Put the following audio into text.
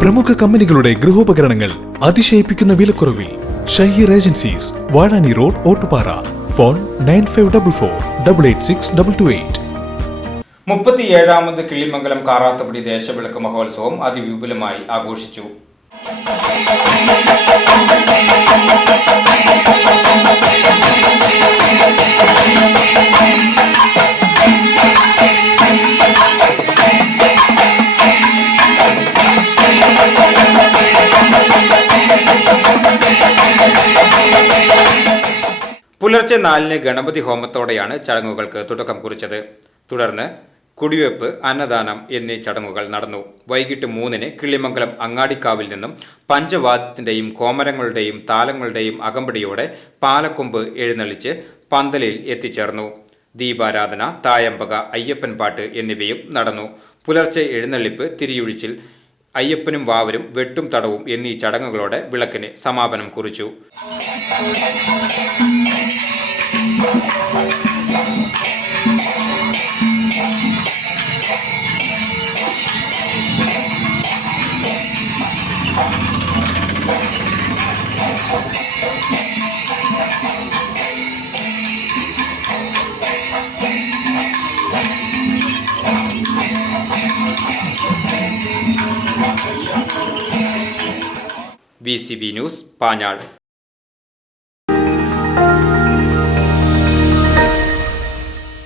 പ്രമുഖ കമ്പനികളുടെ ഗൃഹോപകരണങ്ങൾ അതിശയിപ്പിക്കുന്ന വിലക്കുറവിൽ. Shaheer agencies, Vazhani road, Ottupara. Phone 9544886228. 37ാമത് കിള്ളിമംഗലം കാറാത്തപടി ദേശവിളക്ക് മഹോത്സവം അതിവിപുലമായി ആഘോഷിച്ചു. പുലർച്ചെ 4-ന് ഗണപതി ഹോമത്തോടെയാണ് ചടങ്ങുകൾക്ക് തുടക്കം കുറിച്ചത്. തുടർന്ന് കുടിവെപ്പ്, അന്നദാനം എന്നീ ചടങ്ങുകൾ നടന്നു. വൈകിട്ട് 3-ന് കിള്ളിമംഗലം അങ്ങാടിക്കാവിൽ നിന്നും പഞ്ചവാദ്യത്തിന്റെയും കോമരങ്ങളുടെയും താലങ്ങളുടെയും അകമ്പടിയോടെ പാലക്കൊമ്പ് എഴുന്നള്ളിച്ച് പന്തലിൽ എത്തിച്ചേർന്നു. ദീപാരാധന, തായമ്പക, അയ്യപ്പൻ പാട്ട് എന്നിവയും നടന്നു. പുലർച്ചെ എഴുന്നള്ളിപ്പ്, തിരിയൊഴിച്ചിൽ, അയ്യപ്പനും വാവരും, വെട്ടും തടവും എന്നീ ചടങ്ങുകളോടെ വിളക്കിന് സമാപനം കുറിച്ചു. VCB news, Panjal.